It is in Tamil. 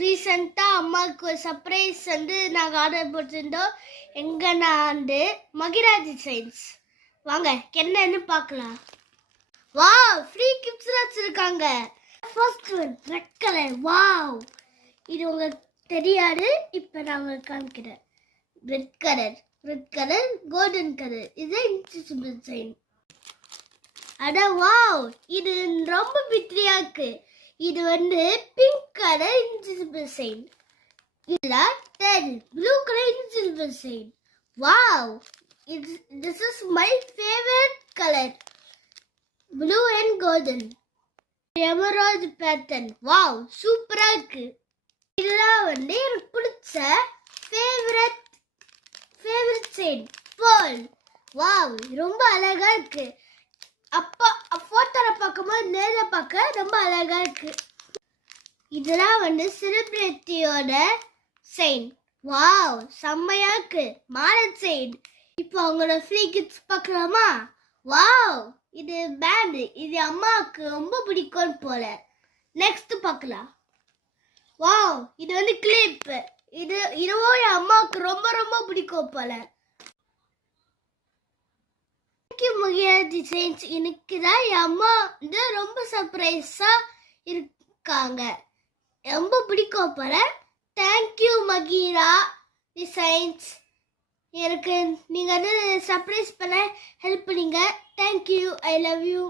ரீசெண்டாக அம்மாவுக்கு ஒரு சர்ப்ரைஸ் நாங்கள் ஆர்டர் போட்டிருந்தோம். எங்கன்னா மகிராஜ் சைன்ஸ். வாங்க என்னன்னு பார்க்கலாம். வா, ஃப்ரீ கிஃப்ட்ஸ்லாம் வச்சுருக்காங்க. First one red colour. Wow, இது உங்களுக்கு தெரியாது, இப்போ நான் உங்களுக்கு காமிக்கிறேன். Red colour golden colour. இது இன்விசிபிள் சைன். அட வாவ், இது ரொம்ப பிட்ரியா இருக்கு. இது பிங்க் கலர் இன்விசிபிள் சைன். இதுல blue colour invisible sign. Wow, this is my favourite colour, blue and golden emerald pattern. Wow, சூப்பரா இருக்கு. இதெல்லாம் எனக்கு பிடிச்ச ஃபேவரட் சைன் பேர்ல். வாவ், ரொம்ப அழகா இருக்கு. அப்பா போட்டோல பார்க்கும்போது நேரில் பார்க்க ரொம்ப அழகா இருக்கு. இதெல்லாம் செலிபிரிட்டியோட செயின். வாவ், செம்மையா இருக்கு. Model chain. இப்போ அவங்களோட ஃப்ரீ கிஃப்ட்ஸ் பார்க்கலாமா? வாவ், இது பேண்ட். இது அம்மாவுக்கு ரொம்ப பிடிக்கும் போல. நெக்ஸ்ட் பார்க்கலாம். வாவ், இது கிளிப். இதுவும் என் அம்மாவுக்கு ரொம்ப ரொம்ப பிடிக்கும் போல. டிசைன்ஸ் எனக்கு தான் என் அம்மா ரொம்ப சர்ப்ரைஸா இருக்காங்க. ரொம்ப பிடிக்கும் போல. Thank you Makira designs. எனக்கு நீங்க சர்ப்ரைஸ் பண்ண ஹெல்ப் பண்ணீங்க. தேங்க்யூ. I love you.